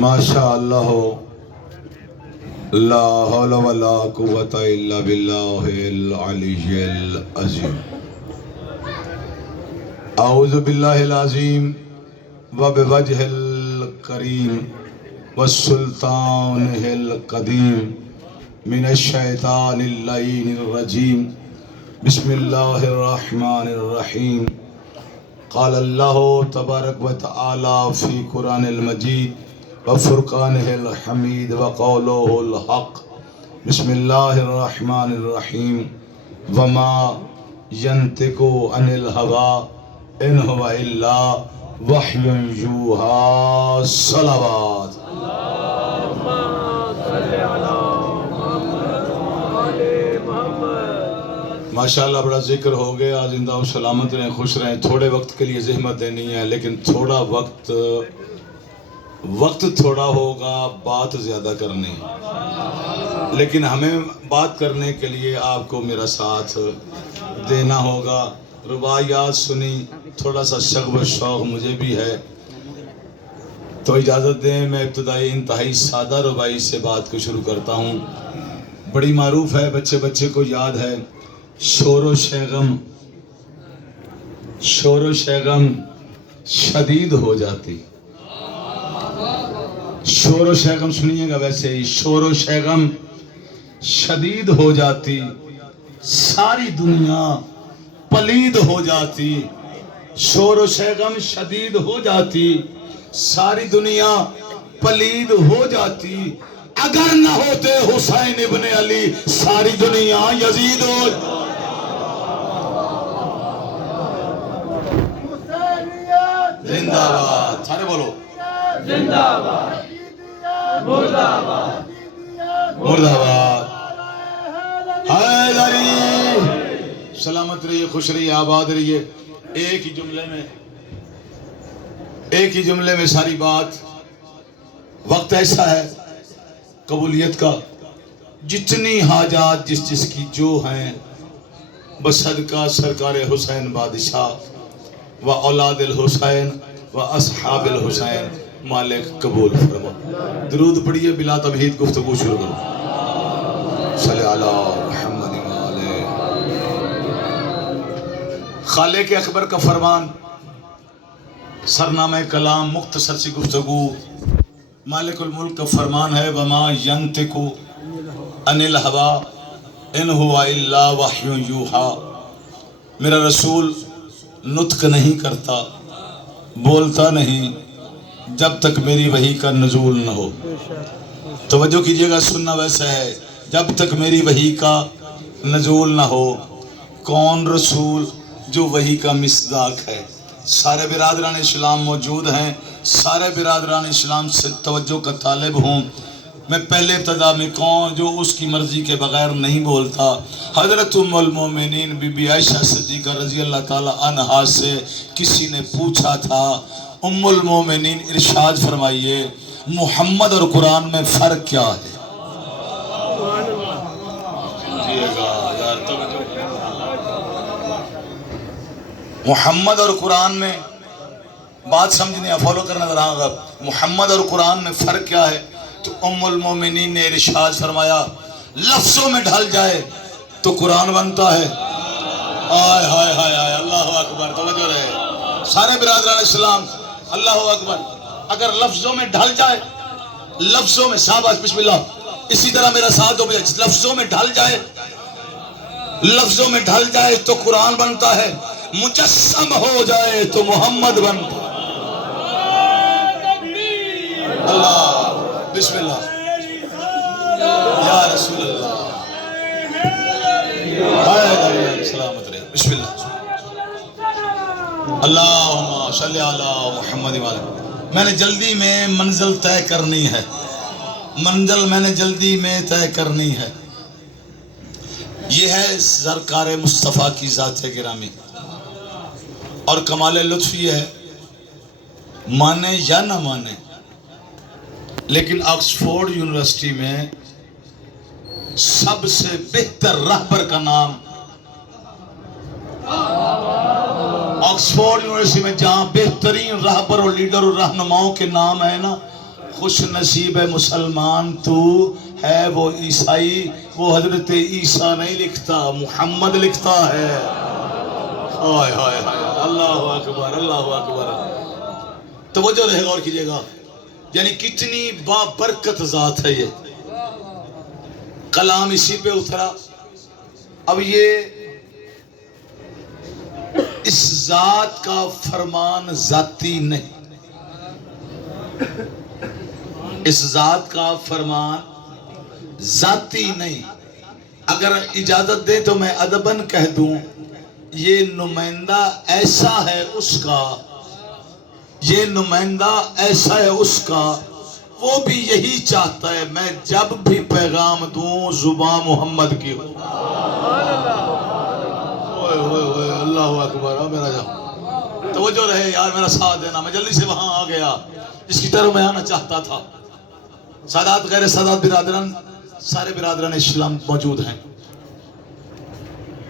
ماشاء اللہ لا حول ولا قوت الا باللہ العلی العظیم. اعوذ باللہ العظیم وبوجہ الکریم والسلطان القدیم من الشیطان اللعین الرجیم. بسم اللہ الرحمن الرحیم. قال اللہ تبارک و تعالی فی قرآن المجید وفرقانہ الحمید وقولہ الحق. بسم اللہ الرحمن الرحیم. وما ینطق عن الہوی ان هو الا وحی یوحی. صلوات. ماشاءاللہ بڑا ذکر ہو گیا. زندہ و سلامت رہیں، خوش رہیں. تھوڑے وقت کے لیے زحمت دینی ہے، لیکن تھوڑا وقت تھوڑا ہوگا، بات زیادہ کرنی. لیکن ہمیں بات کرنے کے لیے آپ کو میرا ساتھ دینا ہوگا. روایات سنی، تھوڑا سا شغف و شوق مجھے بھی ہے، تو اجازت دیں میں ابتدائی انتہائی سادہ ربائی سے بات کو شروع کرتا ہوں. بڑی معروف ہے، بچے بچے کو یاد ہے. شور و شیغم شدید ہو جاتی. شور و شیغم سنیے گا ویسے ہی. شور و شیغم شدید ہو جاتی، ساری دنیا پلید ہو جاتی. شور و شیغم شدید ہو جاتی، ساری دنیا پلید ہو جاتی. اگر نہ ہوتے حسین ابن علی ساری دنیا یزید ہو. زندہ باد. سارے بولو زندہ باد، مرد آباد، مرد آباد. حیدری. سلامت رہیے، خوش رہیے، آباد رہیے. ایک ہی جملے میں ساری بات. وقت ایسا ہے قبولیت کا. جتنی حاجات جس کی جو ہیں بصدقہ سرکار حسین بادشاہ و اولاد الحسین و اصحاب الحسین مالک قبول فرما. درود پڑھیے، بلا تمہید گفتگو شروع کرو. صلی اللہ محمد وآلہ. خالق اکبر کا فرمان، سرنامہ کلام، مختصر سی گفتگو. مالک الملک کا فرمان ہے وما ینطق عن الہوی ان هو الا وحی یوحی. میرا رسول نطق نہیں کرتا، بولتا نہیں جب تک میری وحی کا نزول نہ ہو. توجہ کیجئے گا، سننا ویسا ہے. جب تک میری وحی کا نزول نہ ہو. کون رسول؟ جو وحی کا مصداق ہے. سارے برادران اسلام موجود ہیں، سارے برادران اسلام سے توجہ کا طالب ہوں. میں پہلے ابتدا میں کون جو اس کی مرضی کے بغیر نہیں بولتا. حضرت ام المومنین بی بی عائشہ صدیقہ رضی اللہ تعالی عنہا سے کسی نے پوچھا تھا، ام المومنین ارشاد فرمائیے محمد اور قرآن میں فرق کیا ہے؟ محمد اور قرآن میں بات سمجھنے فالو کرنا ذرا. محمد اور قرآن میں فرق کیا ہے؟ تو ام المومنین نے ارشاد فرمایا لفظوں میں ڈھل جائے تو قرآن بنتا ہے. آئے ہائے ہائے ہائے، اللہ اکبر. توجہ رہے سارے برادران اسلام، اللہ اکبر. اگر لفظوں میں ڈھل جائے، لفظوں میں شاباش بسم اللہ، اسی طرح میرا ساتھ دو. لفظوں میں ڈھل جائے، لفظوں میں ڈھل جائے تو قرآن بنتا ہے. مجسم ہو جائے تو محمد بنتا ہے. اللہ بسم اللہ یا رسول اللہ. سلامت رہے. بسم اللہ. اللہم صلی علی محمد وآلہ. میں نے جلدی میں منزل طے کرنی ہے. منزل میں نے جلدی میں طے کرنی ہے. یہ ہے سرکار مصطفیٰ کی ذات گرامی. اور کمال لطف یہ ہے، مانے یا نہ مانے، لیکن آکسفورڈ یونیورسٹی میں سب سے بہتر رہبر کا نام، آکسفورڈ یونیورسٹی میں جہاں بہترین رہبر اور لیڈر اور رہنماؤں کے نام ہے نا، خوش نصیب ہے مسلمان تو ہے وہ عیسائی، وہ حضرت عیسیٰ نہیں لکھتا، محمد لکھتا ہے۔ ہائے ہائے ہائے، اللہ اکبر اللہ اکبر۔ توجہ رہے، غور کیجئے گا، یعنی کتنی بابرکت ذات ہے یہ، کلام اسی پہ اترا۔ اب یہ اس ذات کا فرمان ذاتی نہیں، اس ذات کا فرمان ذاتی نہیں۔ اگر اجازت دیں تو میں ادباً کہہ دوں، یہ نمائندہ ایسا ہے اس کا، یہ نمائندہ ایسا ہے اس کا، وہ بھی یہی چاہتا ہے میں جب بھی پیغام دوں زبان محمد کی ہو۔ اللہ اکبر، میرا جا توجہ رہے یار، میرا ساتھ دینا، میں جلدی سے وہاں آ گیا جس کی طرف میں آنا چاہتا تھا۔ سادات غیر سادات برادران، سارے برادران اسلام موجود ہیں۔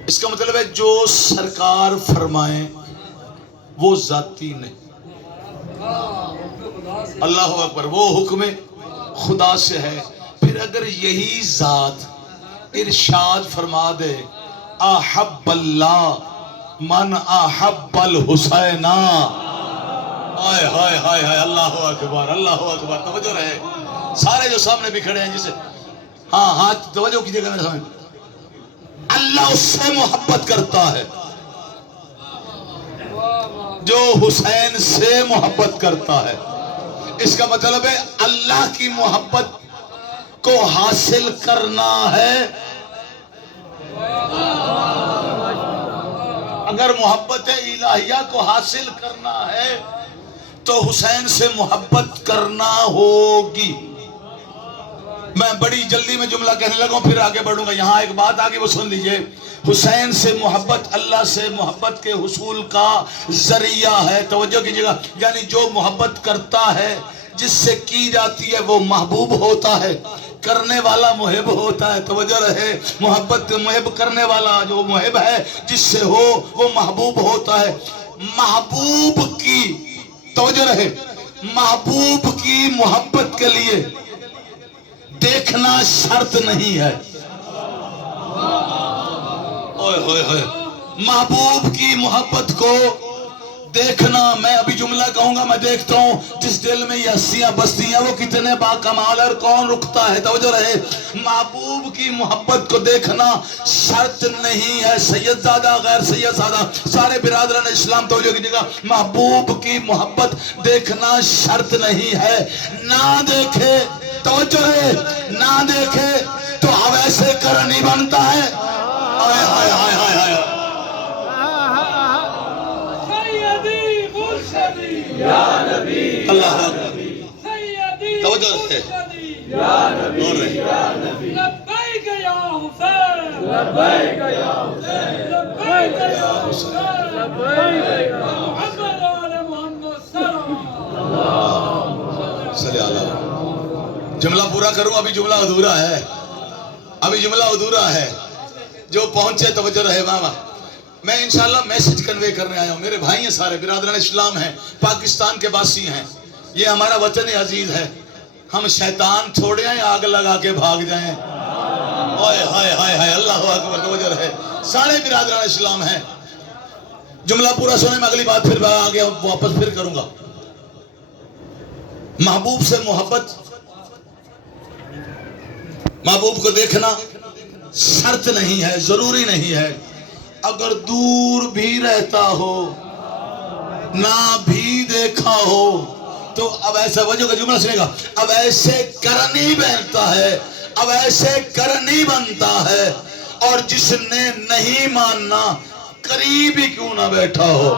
اس کا مطلب ہے جو سرکار فرمائیں وہ ذاتی نہیں، اللہ اکبر، وہ حکم خدا سے ہے۔ پھر اگر یہی ذات ارشاد فرما دے احب اللہ من احب الحسین، ہائے ہائے ہائے ہائے، اللہ اکبر اللہ اکبر۔ توجہ رہے، سارے جو سامنے بھی کھڑے ہیں جسے ہاں ہاتھ توجہ کیجئے گا میرے سامنے، اللہ اس سے محبت کرتا ہے جو حسین سے محبت کرتا ہے۔ اس کا مطلب ہے اللہ کی محبت کو حاصل کرنا ہے۔ اگر محبت الہیہ کو حاصل کرنا ہے تو حسین سے محبت کرنا ہوگی۔ میں بڑی جلدی میں جملہ کہنے لگا ہوں، پھر آگے بڑھوں گا۔ یہاں ایک بات آگے وہ سن لیجئے، حسین سے محبت اللہ سے محبت کے حصول کا ذریعہ ہے۔ توجہ کیجئے گا، یعنی جو محبت کرتا ہے، جس سے کی جاتی ہے وہ محبوب ہوتا ہے، کرنے والا محب ہوتا ہے۔ توجہ رہے، محبت محب کرنے والا جو محب ہے جس سے ہو وہ محبوب ہوتا ہے۔ محبوب کی توجہ رہے، محبوب کی محبت کے لیے دیکھنا شرط نہیں ہے۔ محبوب کی محبت کو دیکھنا، میں ابھی جملہ کہوں گا، میں دیکھتا ہوں جس دل میں یہ ہستیاں بستی ہیں وہ کتنے با کمال اور کون رکتا ہے۔ توجہ رہے، محبوب کی محبت کو دیکھنا شرط نہیں ہے۔ سید زادہ غیر سید زادہ سارے برادران اسلام توجہ کیجئے گا، محبوب کی محبت دیکھنا شرط نہیں ہے۔ نہ دیکھے، توجہ رہے، نہ دیکھے تو ویسے کرنی بنتا ہے۔ آئے آئے آئے آئے آئے، یا نبی اللہ توجہ رہے، نور رہے، لبیک یا حسین، لبیک یا حسین، لبیک یا حسین، لبیک یا محمد آل محمد صلی اللہ علیہ وسلم۔ جملہ پورا کروں، ابھی جملہ ادھورا ہے، ابھی جملہ ادھورا ہے۔ جو پہنچے توجہ رہے ماما، میں انشاءاللہ میسج کنوے کرنے آیا ہوں۔ میرے بھائی ہیں، سارے برادران اسلام ہیں، پاکستان کے باسی ہیں، یہ ہمارا وطن عزیز ہے۔ ہم شیطان چھوڑے ہیں، آگ لگا کے بھاگ جائیں۔ ہائے ہائے ہائے ہائے، اللہ اکبر، توجہ رہے، سارے برادران اسلام ہیں۔ جملہ پورا سنے، میں اگلی بات پھر آگے واپس پھر کروں گا۔ محبوب سے محبت، محبوب کو دیکھنا شرط نہیں ہے، ضروری نہیں ہے۔ اگر دور بھی رہتا ہو، نہ بھی دیکھا ہو تو اب ایسا وجہ کا جملہ سنے گا، اب ایسے کرنی بنتا ہے، اب ایسے کرنی بنتا ہے، اور جس نے نہیں ماننا قریب ہی کیوں نہ بیٹھا ہو۔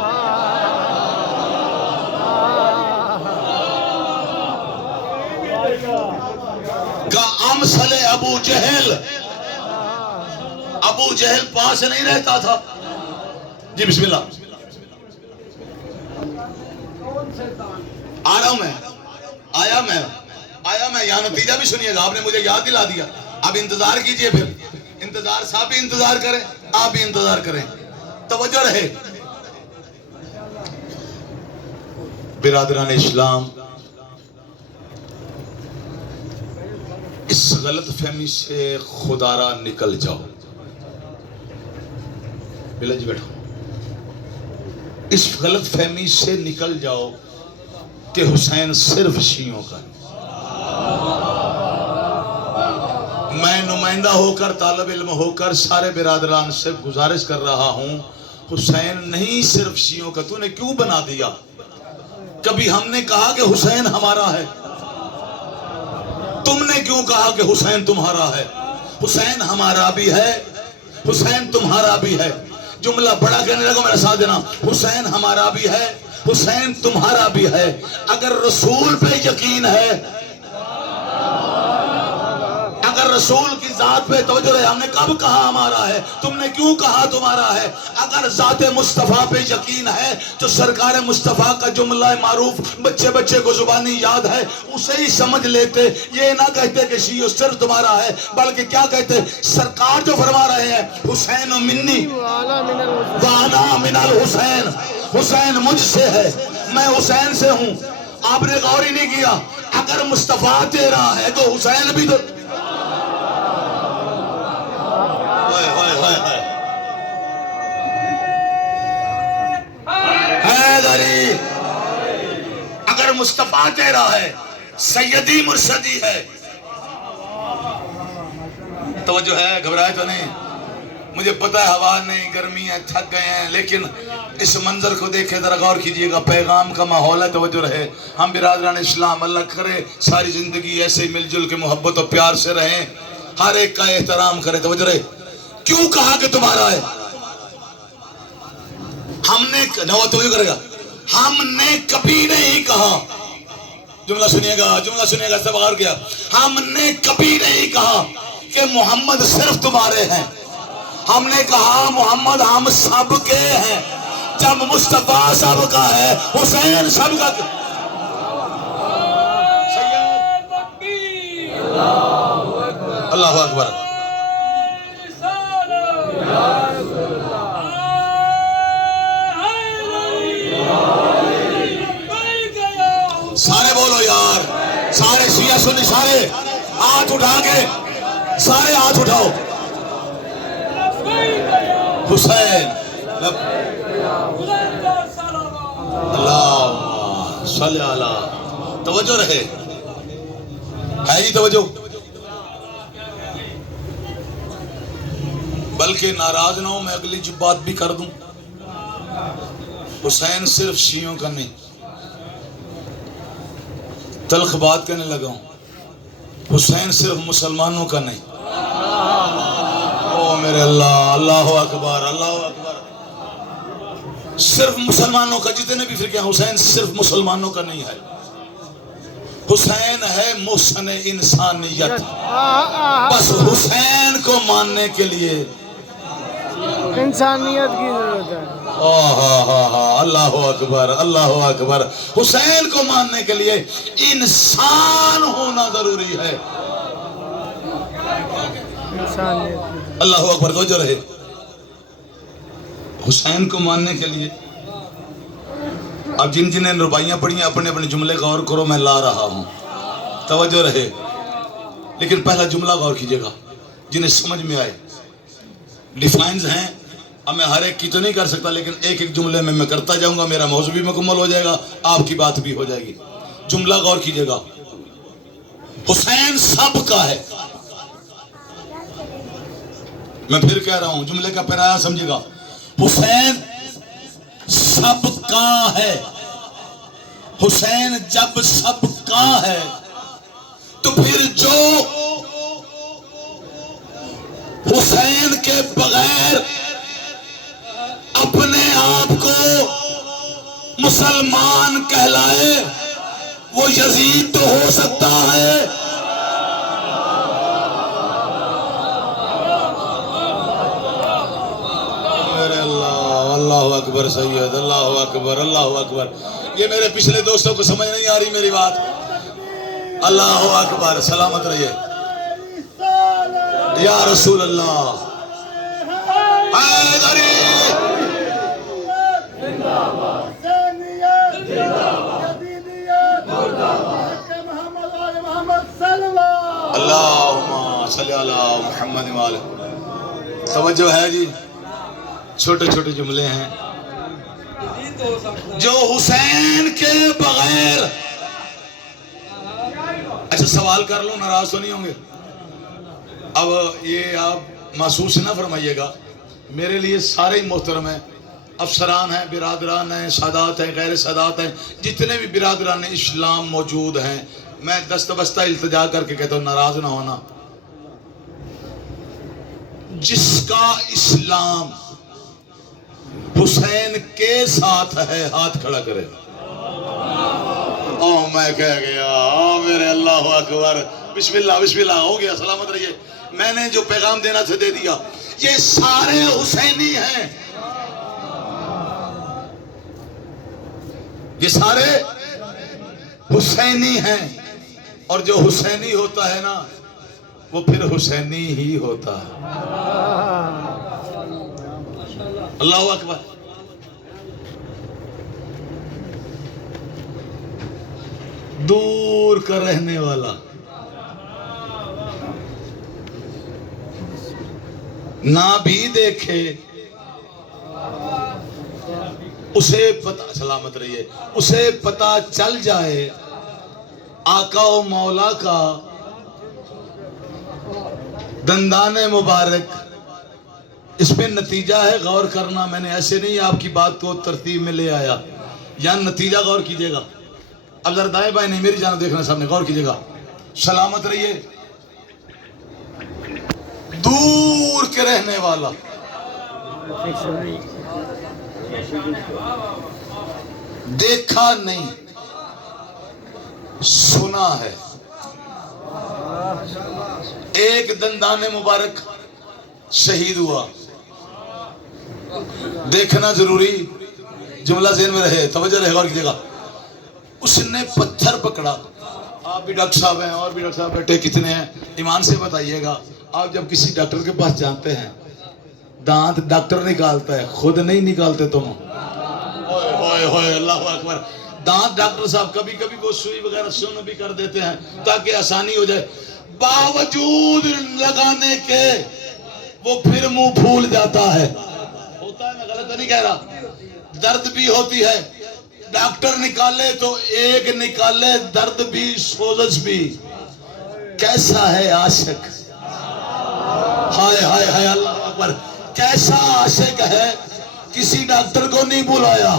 کا امثل ابو جہل، ابو جہل پاس نہیں رہتا تھا۔ جی بسم اللہ، آ رہا ہوں میں، آیا میں، یہاں نتیجہ بھی سنیے گا، آپ نے مجھے یاد دلا دیا۔ اب انتظار کیجئے، پھر انتظار، صاحب بھی انتظار کریں، آپ بھی انتظار کریں، توجہ رہے۔ برادران اسلام، اس غلط فہمی سے خدا را نکل جاؤ. بلا جی بیٹھو. اس غلط فہمی سے نکل جاؤ کہ حسین صرف شیعوں کا ہے. میں نمائندہ ہو کر، طالب علم ہو کر سارے برادران سے گزارش کر رہا ہوں، حسین نہیں صرف شیعوں کا. تو نے کیوں بنا دیا؟ کبھی ہم نے کہا کہ حسین ہمارا ہے؟ تم نے کیوں کہا کہ حسین تمہارا ہے؟ حسین ہمارا بھی ہے، حسین تمہارا بھی ہے. جملہ بڑا کہنے لگو، میرا ساتھ دینا. حسین ہمارا بھی ہے، حسین تمہارا بھی ہے. اگر رسول پہ یقین ہے، اگر رسول کی ذات پہ توجہ ہے، ہم نے کب کہا ہمارا ہے؟ تم نے کیوں کہا تمہارا ہے؟ اگر ذات مصطفیٰ پہ یقین ہے تو سرکار مصطفیٰ کا جملہ معروف بچے بچے کو زبانی یاد ہے، اسے ہی سمجھ لیتے. یہ نہ کہتے کہ شیعہ صرف تمہارا ہے، بلکہ کیا کہتے؟ سرکار جو فرما رہے ہیں حسین منی وانا من الحسین، حسین مجھ سے ہے، میں حسین سے ہوں. آپ نے غور ہی نہیں کیا. اگر مصطفیٰ تیرا ہے تو حسین بھی تو حیدری. اگر مصطفیٰ تیرا ہے، سیدی مرشدی ہے. توجہ ہے، گھبرائے تو نہیں؟ مجھے پتہ ہے ہوا نہیں، گرمی ہے، تھک گئے ہیں، لیکن اس منظر کو دیکھے ذرا غور کیجئے گا. پیغام کا ماحول ہے، توجہ رہے. ہم برادران اسلام، اللہ کرے ساری زندگی ایسے مل جل کے محبت و پیار سے رہیں، ہر ایک کا احترام کرے. توجہ رہے. کیوں کہا کہ تمہارا ہے؟ ہم نے توجہ کرے گا، ہم نے کبھی نہیں کہا. جملہ سنیے گا، جملہ سنیے گا، سب غور کیا. ہم نے کبھی نہیں کہا کہ محمد صرف تمہارے ہیں. ہم نے کہا محمد ہم سب کے ہیں. جب مصطفیٰ سب کا ہے، حسین سب کا. اللہ اکبر. سارے بولو یار، سارے شیعہ سنی، سارے ہاتھ اٹھا کے، سارے ہاتھ اٹھاؤ. حسین اللہ صلی اللہ. توجہ رہے. ہے جی توجہ. بلکہ ناراض نہ ہوں، میں اگلی جو بات بھی کر دوں. حسین صرف شیعوں کا نہیں. تلخ بات کہنے لگا ہوں. حسین صرف مسلمانوں کا نہیں. او میرے اللہ، اللہ اکبر، اللہ اکبر. صرف مسلمانوں کا، جتنے بھی فرقے ہیں، حسین صرف مسلمانوں کا نہیں ہے. حسین ہے محسن انسانیت. بس حسین کو ماننے کے لیے انسانیت کی ضرورت ہے. اللہ اکبر، اللہ اکبر. حسین کو ماننے کے لیے انسان ہونا ضروری ہے. اللہ اکبر. تو جو رہے. حسین کو ماننے کے لیے اب جن جنہیں ربائیاں پڑھی ہیں اپنے اپنے جملے غور کرو، میں لا رہا ہوں. توجہ رہے. لیکن پہلا جملہ غور کیجئے گا جنہیں سمجھ میں آئے. ڈیفائنز ہیں، اب میں ہر ایک کی تو نہیں کر سکتا، لیکن ایک ایک جملے میں کرتا جاؤں گا. میرا موضوع بھی مکمل ہو جائے گا، آپ کی بات بھی ہو جائے گی. جملہ غور کیجئے گا. حسین سب کا ہے. میں پھر کہہ رہا ہوں، جملے کا پیرایا سمجھے گا. حسین سب کا ہے. حسین جب سب کا ہے تو پھر جو حسین کے بغیر اپنے آپ کو مسلمان کہلائے وہ یزید تو ہو سکتا ہے. اللہ اکبر سید، اللہ اکبر، اللہ اکبر. یہ میرے پچھلے دوستوں کو سمجھ نہیں آ رہی میری بات. اللہ اکبر. سلامت رہیے یا رسول اللہ. حیدری اللہ صلی علی محمد وآلہ۔ توجہ ہے جی، چھوٹے چھوٹے جملے ہیں جو حسین کے بغیر۔ اچھا سوال کر لوں، ناراض تو نہیں ہوں گے؟ اب یہ آپ محسوس نہ فرمائیے گا، میرے لیے سارے ہی محترم ہیں، افسران ہیں، برادران ہیں، سادات ہیں، غیر سادات ہیں، جتنے بھی برادران اسلام موجود ہیں، میں دست بستہ التجا کر کے کہتا ہوں ناراض نہ ہونا۔ جس کا اسلام حسین کے ساتھ ہے ہاتھ کھڑا کرے۔ میں کہہ گیا میرے اللہ اکبر، بسم اللہ بسم اللہ، ہو گیا، سلامت رہیے۔ میں نے جو پیغام دینا تھا دے دیا۔ یہ سارے حسینی ہیں، یہ سارے حسینی ہیں، اور جو حسینی ہوتا ہے نا وہ پھر حسینی ہی ہوتا ہے۔ اللہ اکبر۔ دور کا رہنے والا نہ بھی دیکھے، اسے پتہ، سلامت رہیے، اسے پتہ چل جائے آقا و مولا کا دندان مبارک۔ اس پہ نتیجہ ہے، غور کرنا، میں نے ایسے نہیں آپ کی بات کو ترتیب میں لے آیا، یہاں نتیجہ غور کیجئے گا۔ اب ذرا دائیں بائیں نہیں، میری جانب دیکھنا سامنے، غور کیجئے گا، سلامت رہیے۔ دور کے رہنے والا دیکھا نہیں، سنا ہے۔ ایک دندان مبارک شہید ہوا، دیکھنا ضروری، جملہ ذہن میں رہے، توجہ رہے، غور کیجئے گا۔ اس نے پتھر پکڑا، آپ بھی ڈاکٹر صاحب ہیں اور بھی ڈاکٹر صاحب بیٹے کتنے ہیں، ایمان سے بتائیے گا، آپ جب کسی ڈاکٹر کے پاس جاتے ہیں، دانت ڈاکٹر نکالتا ہے، خود نہیں نکالتے تم۔ ہوئے ہوئے اللہ اکبر۔ دانت ڈاکٹر صاحب کبھی کبھی وہ سوئی وغیرہ سن بھی کر دیتے ہیں تاکہ آسانی ہو جائے، باوجود لگانے کے وہ پھر منہ پھول جاتا ہے۔ ہوتا ہے، میں غلط تو نہیں کہہ رہا، درد بھی ہوتی ہے، ڈاکٹر نکالے تو ایک نکالے، درد بھی سوزش بھی۔ کیسا ہے عاشق، ہائے ہائے ہائے اللہ اکبر، کیسا عاشق ہے، کسی ڈاکٹر کو نہیں بلایا،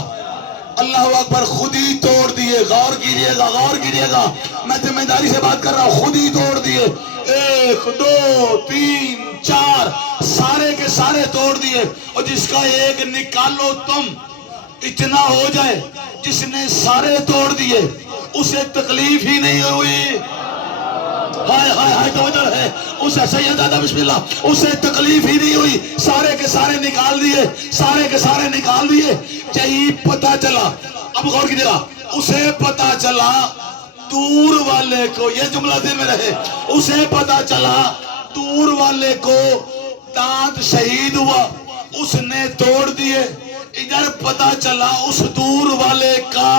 اللہ اکبر، خود ہی توڑ دیے۔ غور کیجئے گا، غور کیجئے گا، میں ذمہ داری سے بات کر رہا ہوں، خود ہی توڑ دیے، 1 2 3 4 سارے کے سارے توڑ دیے، اور جس کا ایک نکالو تم، اتنا ہو جائے، جس نے سارے توڑ دیے اسے تکلیف ہی نہیں ہوئی۔ ہائے ہائے ہائے، توجہ ہے، اسے سیدہ بسم اللہ، اسے تکلیف ہی نہیں ہوئی، سارے کے سارے نکال دیے، سارے کے سارے نکال دیے۔ یہی پتا چلا، اب غور کیجئے گا، اسے پتا چلا دور والے کو، یہ جملہ دل میں رہے، اسے پتا چلا دور والے کو دانت شہید ہوا، اس نے توڑ دیے، ادھر پتا چلا اس دور والے کا،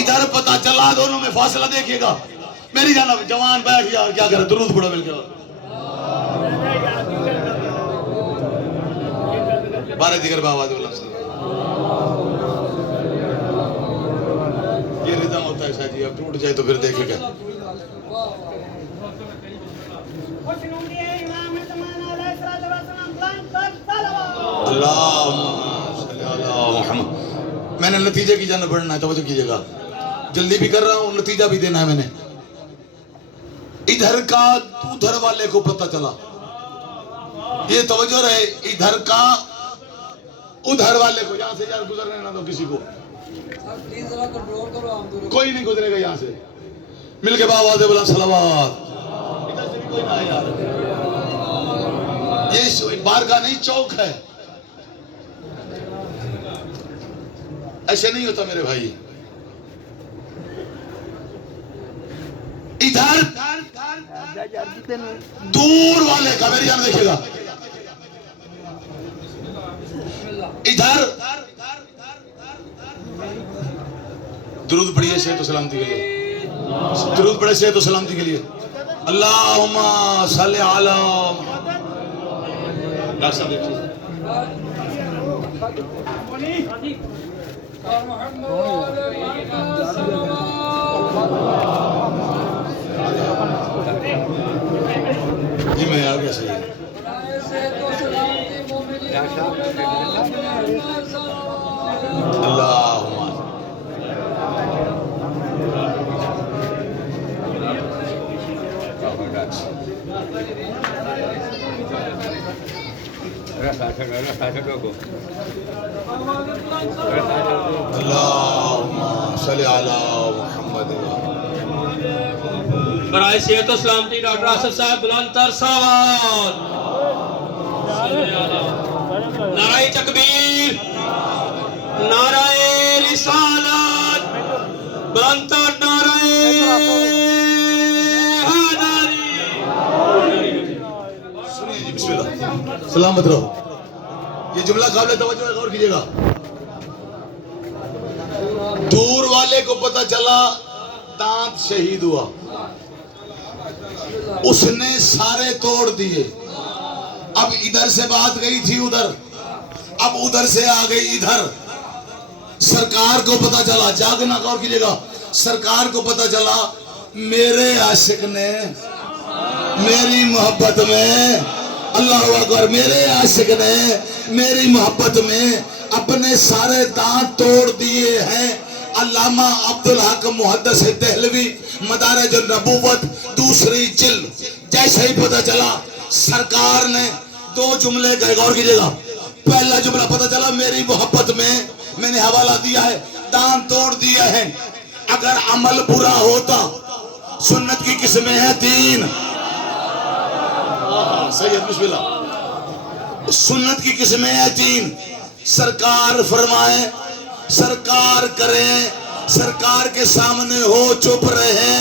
ادھر پتا چلا، دونوں میں فاصلہ دیکھیے گا۔ میری جانب جوان بیٹھ گیا، کیا کرے، درود پڑھو مل کے، بارے دیگر بآواز اللہ سے۔ یہ ردم ہوتا ہے شاید جی، اب ٹوٹ جائے تو پھر دیکھے گا۔ اللہم صلی علی محمد۔ میں نے نتیجے کی جانب بڑھنا ہے، توجہ کیجئے گا، جلدی بھی کر رہا ہوں، نتیجہ بھی دینا ہے میں نے۔ ادھر کا ادھر والے کو پتہ چلا، یہ توجہ رہے، ادھر کا ادھر والے کو، یہاں سے یار گزرنے نہ دو کسی کو، کوئی نہیں گزرے گا یہاں سے، مل کے باواز بلند صلوات، ادھر سے بھی کوئی نہ آئے یار، یہ بارگاہ نہیں چوک ہے، ایسے نہیں ہوتا میرے بھائی۔ ادھر دور والے کا، میری جان دیکھے گا، ادھر درود پڑھیے صحت و سلامتی کے لیے، درود پڑھے صحت و سلامتی کے لیے۔ اللہم صلی علی ڈاکٹر صاحب دیکھیے محمد وعلى محمد صلوات جی میں آ گیا صحیح اللہم اللہم صلی علی محمد برائے صحت و سلامتی ڈاکٹر آصف صاحب بلند تر سلوات نعرہ تکبیر نعرہ رسالت بلند تر نعرہ حیدری سنیے جی بسم اللہ سلامت رہو یہ جملہ قابل توجہ ہے غور کیجئے گا دور والے کو پتہ چلا دانت شہید ہوا اس نے سارے توڑ دیے اب ادھر سے بات گئی تھی ادھر اب ادھر سے آ گئی ادھر سرکار کو پتہ چلا جاگنا غور کیجئے گا سرکار کو پتہ چلا میرے عاشق نے میری محبت میں اللہ اکبر میرے عاشق نے میری محبت میں اپنے سارے دانت توڑ دیے ہیں علامہ عبدالحق محدث دہلوی مدارج النبوت دوسری جلد جیسے ہی پتہ چلا سرکار نے دو جملے کا غور کیجئے گا پہلا جملہ پتہ چلا میری محبت میں نے حوالہ دیا ہے دانت توڑ دیا ہے اگر عمل برا ہوتا سنت کی قسمیں ہیں تین سید بسم اللہ سنت کی قسمیں ہیں تین سرکار فرمائیں سرکار کریں سرکار کے سامنے ہو چپ رہے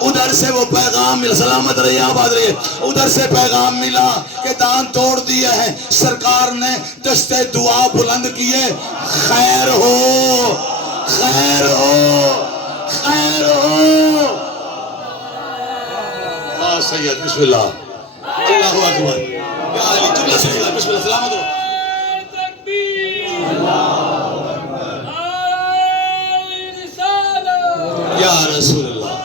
ادھر سے وہ پیغام ملا سلامت رہی آباد رہی ادھر سے پیغام ملا کہ دانت توڑ دیا ہے سرکار نے دستے دعا بلند کیے خیر ہو خیر ہو خیر ہو سید بسم اللہ اللہ اکبر یا علی جملہ سنیے گا بسم اللہ سلامت رہو یا رسول اللہ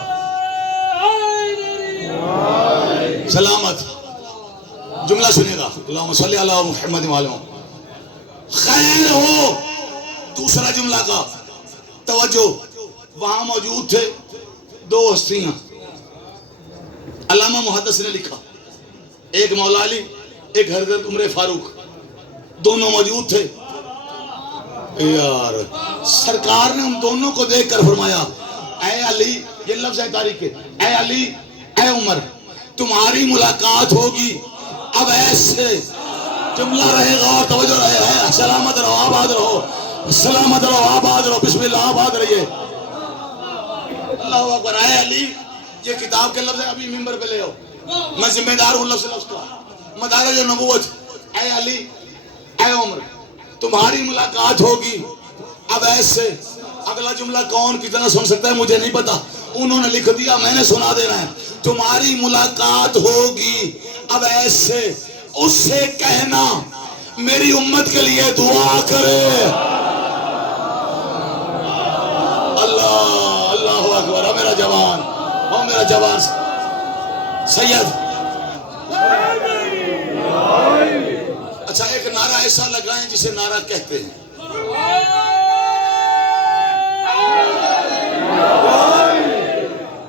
سلامت جملہ سنیے گا اللہم صلی علی محمد وعلیہ خیر ہو دوسرا جملہ کا توجہ وہاں موجود تھے دو ہستیاں علامہ محدث نے لکھا ایک مولا علی ایک حضرت عمر فاروق دونوں موجود تھے یار سرکار نے ان دونوں کو دیکھ کر فرمایا اے علی یہ لفظ ہے تاریخ کے اے علی اے عمر تمہاری ملاقات ہوگی اب ایسے جملہ رہے گا اور توجہ رہے ہے سلامت رہو آباد رہو سلامت رہو آباد رہو بسم اللہ آباد رہیے اللہ اکبر اے علی یہ کتاب کے لفظ ہے ابھی ممبر پہ لے ہو میں ذمہ دار ہوں لفظ کا مدارج النبوت اے علی اے عمر تمہاری ملاقات ہوگی اب ایسے اگلا جملہ کون کتنا سن سکتا ہے مجھے نہیں پتا انہوں نے لکھ دیا میں نے سنا دینا ہے تمہاری ملاقات ہوگی اب ایسے اس سے کہنا میری امت کے لیے دعا کرے اللہ اللہ اکبر میرا جوان میرا جوان سید اچھا ایک نعرہ ایسا لگائیں جسے نعرہ کہتے ہیں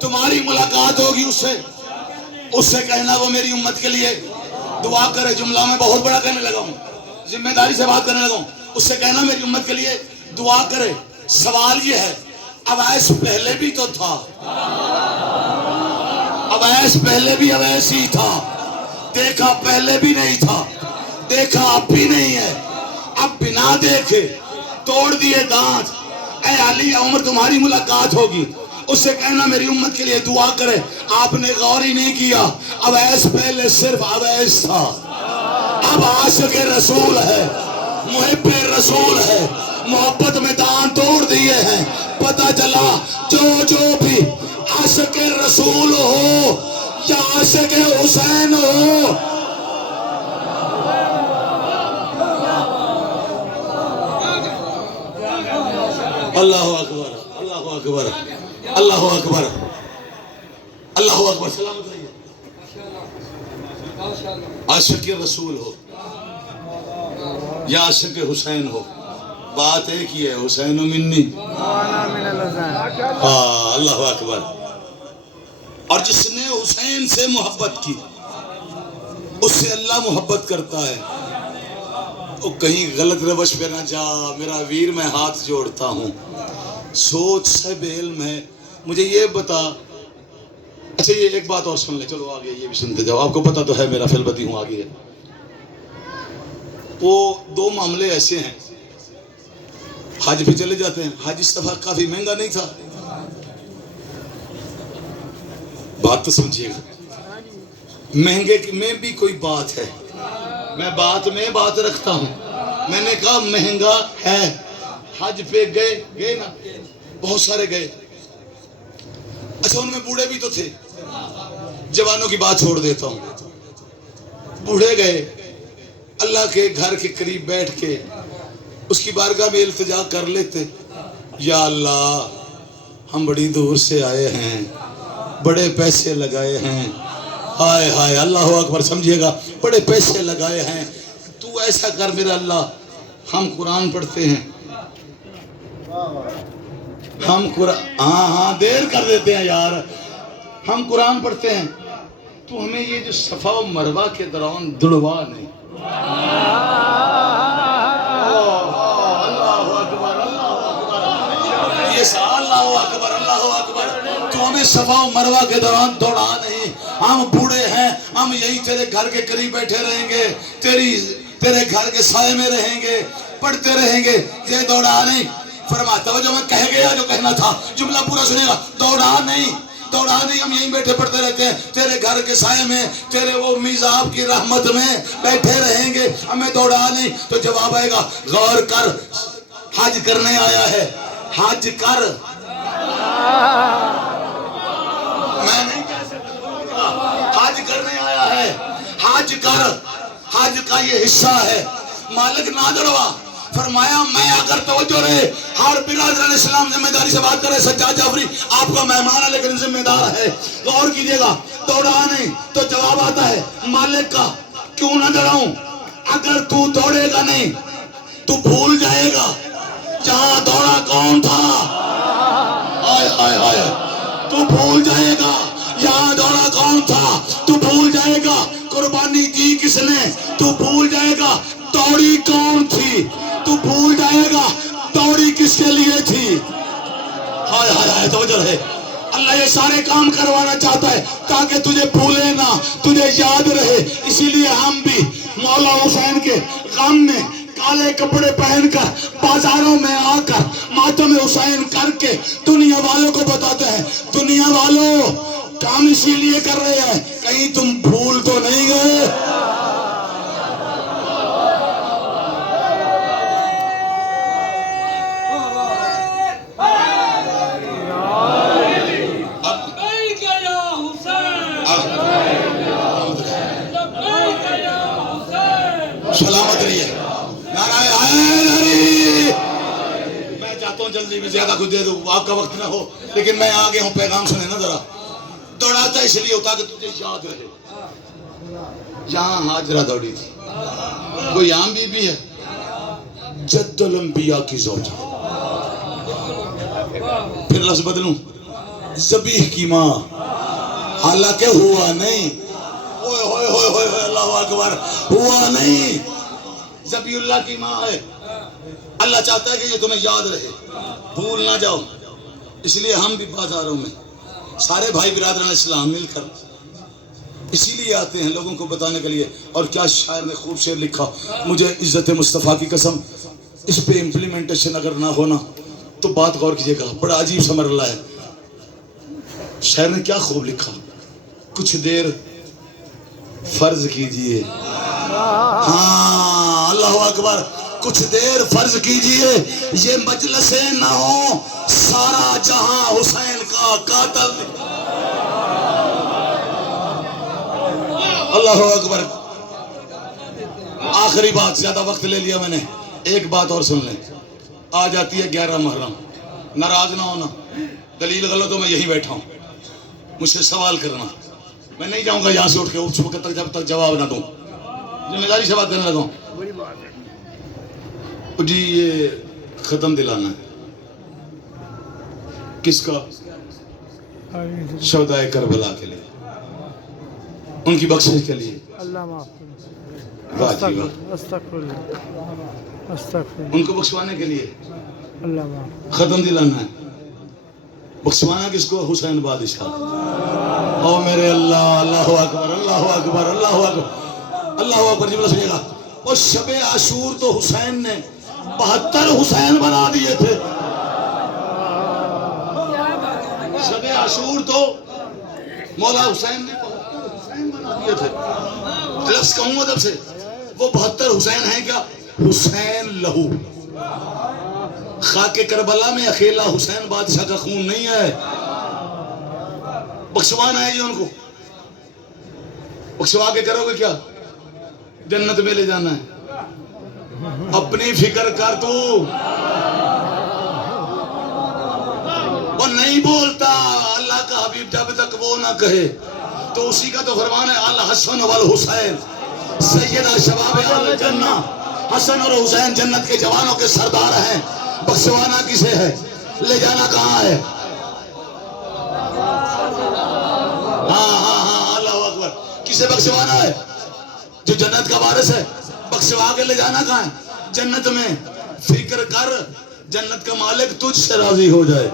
تمہاری ملاقات ہوگی اس سے کہنا وہ میری امت کے لیے دعا کرے جملہ میں بہت بڑا کہنے لگا ہوں ذمہ داری سے بات کرنے لگا ہوں اس سے کہنا میری امت کے لیے دعا کرے سوال یہ ہے اویس پہلے بھی تو تھا اویس پہلے بھی اویس ہی تھا دیکھا پہلے بھی نہیں تھا دیکھا اب بھی نہیں ہے اب بنا دیکھے توڑ دیے دانت اے علی عمر تمہاری ملاقات ہوگی اس سے کہنا میری امت کے لیے دعا کرے آپ نے غور ہی نہیں کیا اویس پہلے صرف اویس تھا اب عاشق رسول ہے محب رسول ہے محبت میں دانت توڑ دیے ہیں پتہ چلا جو بھی عاشق رسول ہو یا عاشق حسین ہو. اللہ اکبر اللہ اکبر اللہ اکبر اللہ اکبر. سلامت رہیے. عاشق رسول ہو یا عاشق حسین ہو، بات ایک ہی ہے، حسین منی. اللہ اکبر. اور جس نے حسین سے محبت کی اس سے اللہ محبت کرتا ہے. وہ کہیں غلط روش پہ نہ جا میرا ویر، میں ہاتھ جوڑتا ہوں. سوچ صاحب علم ہے. مجھے یہ بتا، اچھا یہ ایک بات اور سن لے، چلو آگے یہ بھی سنتے جاؤ. آپ کو پتا تو ہے میرا فیلبتی ہوں آگے. وہ دو معاملے ایسے ہیں، حج پہ چلے جاتے ہیں. حج اس دفعہ کافی مہنگا نہیں تھا، بات تو سمجھیے گا. مہنگے میں بھی کوئی بات ہے، میں بات رکھتا ہوں. میں نے کہا مہنگا ہے. حج پہ گئے نا، بہت سارے گئے. اچھا ان میں بوڑھے بھی تو تھے، جوانوں کی بات چھوڑ دیتا ہوں. بوڑھے گئے، اللہ کے گھر کے قریب بیٹھ کے اس کی بارگاہ میں التجا کر لیتے. یا اللہ ہم بڑی دور سے آئے ہیں، بڑے پیسے لگائے ہیں. ہائے ہائے اللہ اکبر. سمجھیے گا، بڑے پیسے لگائے ہیں. تو ایسا کر میرا اللہ، ہم قرآن پڑھتے ہیں، ہم قرآن ہاں دیر کر دیتے ہیں یار. ہم قرآن پڑھتے ہیں، تو ہمیں یہ جو صفا و مروہ کے دوران دڑوا نہیں. اللہ اکبر اللہ اکبر. تو ہمیں صفا و مروہ کے دوران دوڑا نہیں. ہم بوڑھے ہیں، ہم یہی تیرے گھر کے قریب بیٹھے رہیں گے، تیرے گھر کے سائے میں رہیں گے، پڑھتے رہیں گے. یہ دوڑا نہیں. فرما توجہ، میں کہہ گیا جو کہنا تھا، جملہ پورا سنے گا. دوڑا نہیں، ہم یہیں بیٹھے پڑھتے رہتے ہیں تیرے گھر کے سائے میں، تیرے وہ میزاب کی رحمت میں بیٹھے رہیں گے. ہمیں دوڑا نہیں. تو جواب آئے گا، غور کر، حج کرنے آیا ہے، حج کر. میں نہیں کہہ سکتا، حج کرنے آیا ہے، حج کر. حج کا یہ حصہ ہے. مالک نہ دڑوا. فرمایا میں اگر توجہ رہے، ہر برادران اسلام ذمہ داری سے بات کرے. سجاد جعفری آپ کا مہمان ہے لیکن ذمہ دار ہے، غور کیجئے گا. دوڑا نہیں. تو جواب آتا ہے مالک کا، کیوں نہ دوڑاؤں؟ اگر تو دوڑے گا نہیں تو بھول جائے گا جہاں دوڑا کون تھا. آئے آئے آئے. تو بھول جائے گا یہاں دوڑا کون تھا. تو بھول جائے گا قربانی دی کس نے. تو بھول جائے گا دوڑی کون تھی. تو بھول جائے گا دوڑی کس کے لیے تھی. ہائے ہائے ہائے. توجہ رہے. اللہ یہ سارے کام کروانا چاہتا ہے تاکہ تجھے بھولے نہ، تجھے یاد رہے. اسی لیے ہم بھی مولا حسین کے غم میں کالے کپڑے پہن کر بازاروں میں آ کر ماتم حسین کر کے دنیا والوں کو بتاتے ہیں، دنیا والوں کام اسی لیے کر رہے ہیں، کہیں تم بھول تو نہیں گئے. سلامت رہیے. نعرہ حیدری. میں چاہتا ہوں جلدی بھی زیادہ کچھ دے دوں، آپ کا وقت نہ ہو، لیکن میں آگے ہوں. پیغام سنے نا ذرا. دوڑاتا اس لیے ہوتا کہ تجھے یاد رہے. یہاں ہاجرہ دوڑی تھی. کوئی عام بی بی ہے، جد الانبیاء کی زوجہ. پھر لفظ بدلوں، ذبیح کی ماں. حالانکہ ہوا نہیں. ہوئے ہوئے ہوئے ہوئے اللہ اکبر. ہوا نہیں. ذبیح اللہ کی ماں ہے. اللہ چاہتا ہے کہ یہ تمہیں یاد رہے، بھول نہ جاؤ. اس لیے ہم بھی بازاروں میں سارے بھائی برادران اسلام مل کر اسی لیے آتے ہیں، لوگوں کو بتانے کے لیے. اور کیا شاعر نے خوب شعر لکھا، مجھے عزت مصطفیٰ کی قسم اس پہ امپلیمنٹیشن اگر نہ ہونا تو بات غور کیجئے گا، بڑا عجیب سا مرحلہ ہے. شاعر نے کیا خوب لکھا، کچھ دیر فرض کیجئے. ہاں اللہ اکبر. کچھ دیر فرض کیجئے یہ مجلسیں نہ ہوں، سارا جہاں حسین کا قاتل. اللہ اکبر. آخری بات, زیادہ وقت لے لیا میں نے, ایک بات اور سن لیں. آ جاتی ہے 11 محرم, ناراض نہ ہونا, دلیل غلط ہو, میں یہی بیٹھا ہوں, مجھ سے سوال کرنا, میں نہیں جاؤں گا یہاں سے اٹھ کے اس وقت تک جب تک جواب نہ دوں. ذمہ داری سے بات کرنے لگا ہوں. جی یہ ختم دلانا ہے کس کا؟ شہدائے کربلا کے لیے, ان کی بخشش کے لیے. اللہ معاف واہ جی واہ. استغفر اللہ استغفر ان کو بخشوانے کے لیے اللہ معاف. ختم دلانا ہے. بخشوانا کس کو؟ حسین بادشاہ. او میرے اللہ, اللہ اکبر, اللہ اکبر, اللہ اکبر, اللہ اکبر. جملہ سنیے گا. اور شب عاشور تو حسین نے 72 حسین بنا دیے تھے. شب عاشور تو مولا حسین نے 72 حسین بنا دیے تھے. لفظ کہوں ادب سے, وہ 72 حسین ہیں کیا؟ حسین لہو. خاک کربلا میں اکیلا حسین بادشاہ کا خون نہیں ہے. بخشوانا ہے یہ ان کو. بخشوا کے کرو گے کیا؟ جنت میں لے جانا ہے. اپنی فکر کر تو. وہ نہیں بولتا اللہ کا حبیب جب تک وہ نہ کہے, تو اسی کا تو فرمان ہے الحسن والحسین سیدہ شباب اہل جنہ. حسن اور حسین جنت کے جوانوں کے سردار ہیں. بخشوانا کسے ہے؟ لے جانا کہاں ہے؟ ہاں اللہ اکبر. کسے بخشوانا ہے؟ جو جنت کا وارث ہے. بخشوا کے لے جانا کہاں ہے؟ جنت میں. فکر کر جنت کا مالک تجھ سے راضی ہو جائے,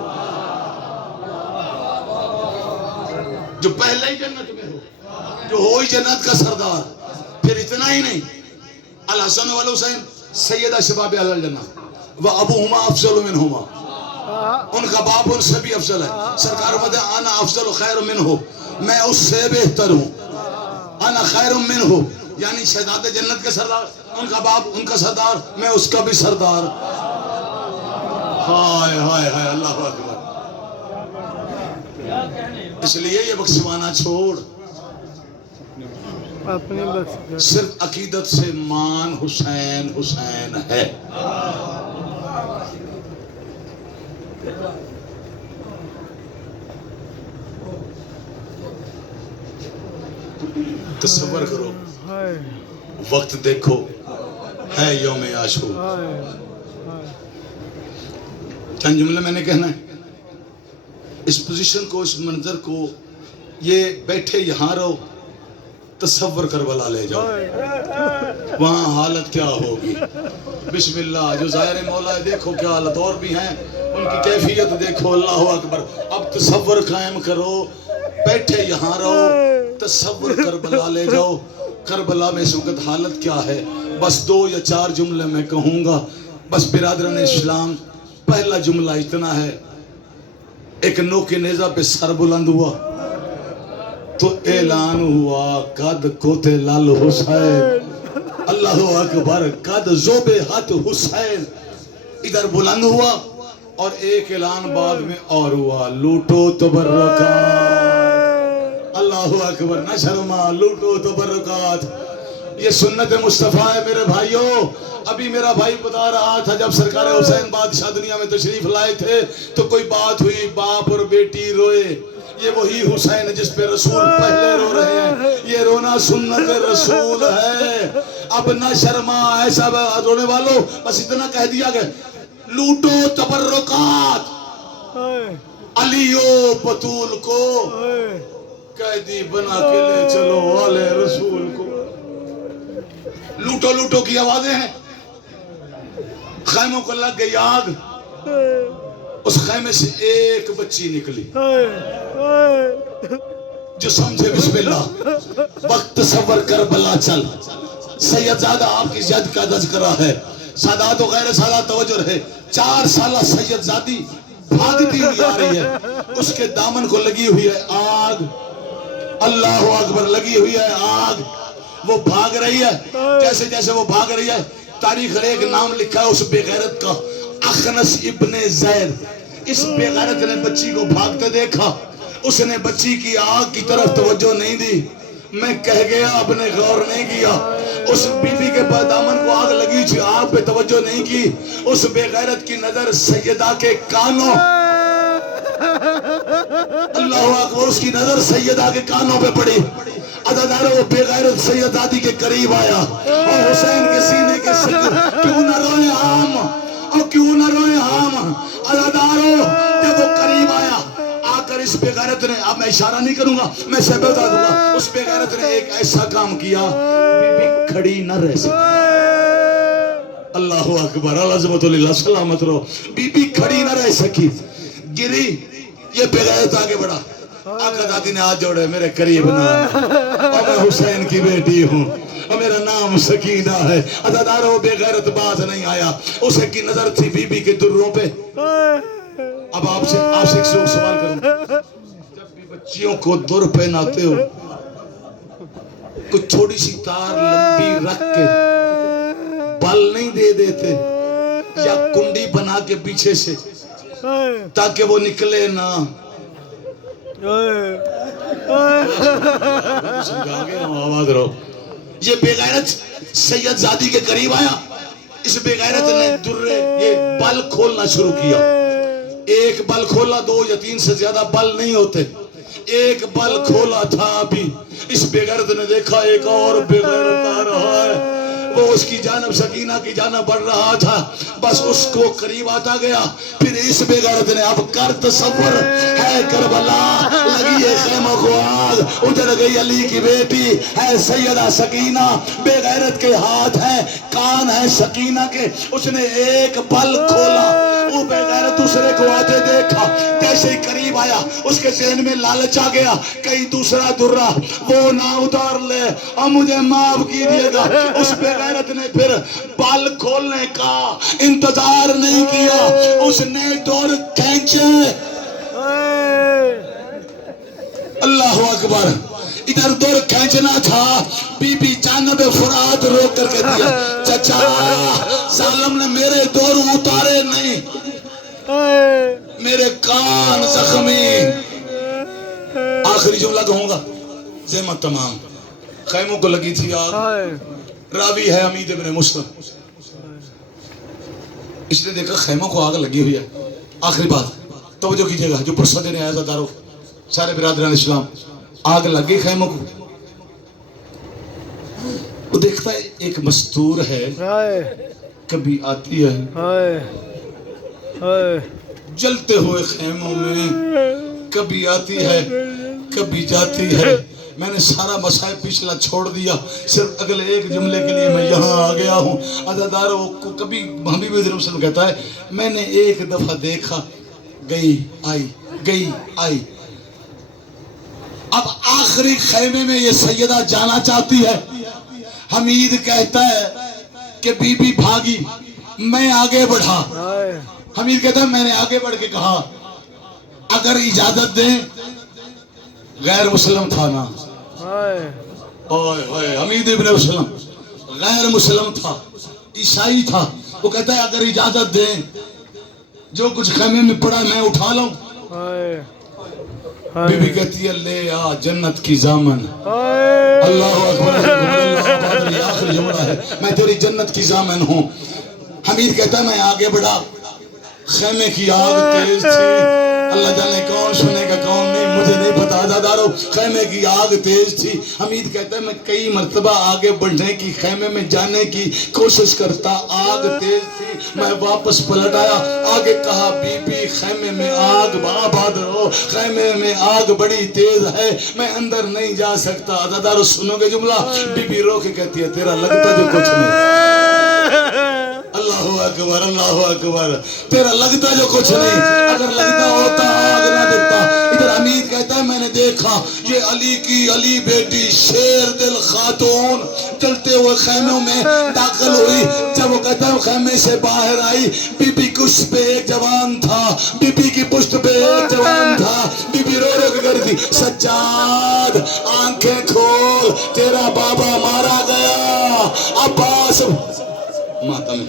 جو پہلے ہی جنت میں ہو, جو ہو ہی جنت کا سردار. پھر اتنا ہی نہیں, الحسن والحسین سیدہ شباب اہل الجنہ وابوہما افضل منہما. ان کا باپ ان سے بھی افضل ہے. سرکار فرماتے ہیں انا افضل خیر منہ, میں اس سے بہتر ہوں. انا خیر منہ یعنی شہزاد جنت کے سردار, ان کا باپ ان کا سردار, میں اس کا بھی سردار. ہائے ہائے ہائے, اللہ اکبر. اس لیے یہ بخشوانا چھوڑ, اپنی بخش. صرف عقیدت سے مان حسین حسین ہے. تصور کرو, وقت دیکھو, ہے یوم عاشور. چند جملے میں نے کہنا ہے. اس پوزیشن کو, اس منظر کو, یہ بیٹھے یہاں رہو, تصور کربلا لے جاؤ, وہاں حالت کیا ہوگی. بسم اللہ. جو ظاہر مولا ہے دیکھو کیا حالت, اور بھی ہیں ان کی کیفیت دیکھو. اللہ اکبر. اب تصور قائم کرو, بیٹھے یہاں رہو, تصور کربلا لے جاؤ. کربلا میں اس وقت حالت کیا ہے؟ بس 2 یا 4 جملے میں کہوں گا. بس برادران اسلام, پہلا جملہ اتنا ہے. ایک نوکے نیزہ پہ سر بلند ہوا تو اعلان ہوا قد قتل الحسین. اللہ اکبر. قد ذبحت حسین. ادھر بلند ہوا اور ایک اعلان بعد میں اور ہوا, لوٹو تبرکات. اللہ اکبر. نہ شرما, لوٹو تبرکات. یہ سنت مصطفیٰ ہے میرے بھائیوں. ابھی میرا بھائی بتا رہا تھا جب سرکار حسین بادشاہ دنیا میں تشریف لائے تھے تو کوئی بات ہوئی, باپ اور بیٹی روئے. یہ وہی حسین ہے جس پہ رسول پہلے رو رہے ہیں. یہ رونا سنت رسول ہے. اب نہ شرما, ایسا رونے والوں, بس اتنا کہہ دیا گیا, لوٹو تبرکات. علیو بطول کو قیدی بنا کے لے چلو والے رسول کو. لوٹو لوٹو کی آوازیں ہیں. خیموں کو لگ گئی آگ, اس خیمے سے ایک بچی نکلی جو سمجھے بسم اللہ. وقت تصور کربلا چل. سیدزادہ آپ کی جد کا تذکرہ ہے. سادات و غیر سادات توجہ رہے. 4 سالہ سیدزادی بھاگتی ہوئی آ رہی ہے, اس کے دامن کو لگی ہوئی ہے آگ. اللہ اکبر. لگی ہوئی ہے آگ. وہ بھاگ رہی ہے. جیسے جیسے وہ بھاگ رہی ہے, تاریخ نے ایک نام لکھا ہے اس بے غیرت کا, اخنس ابن زید. اس بے غیرت نے بچی کو بھاگتے دیکھا, اس نے بچی کی آگ کی طرف توجہ نہیں دی, میں کہہ گیا آپ نے غور نہیں کیا. اس بی بی کے دامن کو آگ لگی تھی, آپ پہ توجہ نہیں کی. اس بے غیرت کی نظر سیدہ کے کانوں, اللہ اکبر, اس کی نظر سیدہ کے کانوں پہ پڑی. عزادارو وہ بے غیرت سیدادی کے قریب آیا اور حسین کے سینے کے سکر, کیوں نہ روئے ہم, اور کیوں نہ روئے ہم. عزادارو جب وہ قریب آیا, آ کر اس بے غیرت نے, اب میں اشارہ نہیں کروں گا, میں سے بتا دوں گا, اس بے غیرت نے ایک ایسا کام کیا, بی بی کھڑی نہ رہ سکی. اللہ اکبر, العظمت للہ, سلامت رہو. بی بی کھڑی نہ رہ سکی, گری. یہ بے غیرت آگے بڑھا. آقا دادی نے ہاتھ جوڑے, میرے قریب نہ, اور میں حسین کی بیٹی ہوں, اور میرا نام سکینہ ہے. عزادارو بے غیرت باز نہیں آیا. اسے کی نظر تھی بی بی کے دروں پہ. اب آپ سے ایک سوال کروں, جب بھی بچیوں کو در پہناتے ہو, کچھ چھوٹی سی تار لمبی رکھ کے بل نہیں دے دیتے, یا کنڈی بنا کے پیچھے سے تاکہ وہ نکلے نہ. آواز رہو. یہ بے غیرت سید زادی کے قریب آیا. اس بے غیرت نے درے یہ بل کھولنا شروع کیا. ایک بل کھولا, 2 یا 3 سے زیادہ بل نہیں ہوتے. ایک بل کھولا تھا ابھی, اس بے غیرت نے دیکھا ایک اور بے غیرت آ رہا ہے. وہ اس کی جانب, سکینہ کی جانب بڑھ رہا تھا. بس اس کو قریب آتا گیا. پھر اس بے غیرت نے, اب کر تصور ہے کربلا, لگی ہے خیمہ کو آگ, ادھر گئی علی کی بیٹی ہے سیدہ سکینہ. بے غیرت کے ہاتھ ہیں, کان ہیں سکینہ کے. اس نے ایک بل کھولا, وہ بے غیرت دوسرے کو آتے دیکھا. جیسے ہی قریب آیا, اس کے ذہن میں لالچ آ گیا, کہیں دوسرا درہ وہ نہ اتار لے, اور مجھے معاف کیجیے گا. اس بے غیرت نے پھر بال کھولنے کا انتظار نہیں کیا, اس نے ڈور کھینچے. اللہ اکبر. ادھر ڈور کھینچنا تھا, بی بی جانب فرات روک کر کے دیا, چچا ظالم نے میرے ڈور اتارے نہیں, میرے کان زخمی. آخری جملہ کہوں گا, زحمت تمام. خیموں کو لگی تھی آگ. راوی ہے حمید ابن مسلم. اس نے دیکھا خیموں کو آگ لگی ہوئی ہے. آخری بات توجہ کیجئے گا, جو پرسہ دینے آیا عزادارو, سارے برادران اسلام, آگ لگ گئی خیموں کو. وہ دیکھتا ہے ایک مستور ہے, کبھی آتی ہے جلتے ہوئے خیموں میں, کبھی آتی ہے کبھی جاتی ہے. میں نے سارا مسائل پچھلا چھوڑ دیا, صرف اگلے ایک جملے کے لیے میں یہاں آ گیا ہوں. عزادارو کو کبھی حبیب صلی اللہ علیہ وسلم کہتا ہے, میں نے ایک دفعہ دیکھا, گئی آئی گئی آئی. اب آخری خیمے میں یہ سیدہ جانا چاہتی ہے. حمید کہتا ہے کہ بی بی بھاگی, میں آگے بڑھا. حمید کہتا ہے میں نے آگے بڑھ کے کہا اگر اجازت دیں, غیر مسلم تھا نا, حمید ابن مسلم غیر مسلم تھا, عیسائی تھا. وہ کہتا ہے اگر اجازت دیں, جو کچھ خیمے میں پڑا میں اٹھا لوں. بی بی کہتی ہے لے آ جنت کی ضامن. اللہ اکبر, آخری جملہ ہے, میں تیری جنت کی ضامن ہوں. حمید کہتا ہے میں آگے بڑھا, خیمے کی آگ تیز تھی. اللہ جانے کون سنے گا کون نہیں, مجھے نہیں پتا. عزادارو خیمے کی آگ تیز تھی. حمید کہتا ہے میں کئی مرتبہ آگے بڑھنے کی, خیمے میں جانے کی کوشش کرتا, آگ تیز تھی. میں واپس پلٹ آیا, آگے کہا بی بی خیمے میں آگ, آباد رہو, خیمے میں آگ بڑی تیز ہے, میں اندر نہیں جا سکتا. عزادارو سنو گے جملہ, بی بی رو کے کہتی ہے تیرا لگتا جو کچھ نہیں. اللہ اکبر, اللہ اکبر, تیرا لگتا جو کچھ نہیں, اگر لگتا ہوتا آگ نہ دیکھتا. ادھر حمید کہتا ہے میں نے دیکھا یہ علی کی علی بیٹی شیر دل خاتون چلتے ہوئے خیموں میں داخل ہوئی. جب وہ کہتا ہے خیمے سے باہر آئی, بی بی کش پہ ایک جوان تھا, بی بی کی پشت پہ ایک جوان تھا. بی بی رو رو کے کر دی, سجاد آنکھیں کھول, تیرا بابا مارا گیا. عباس ماتم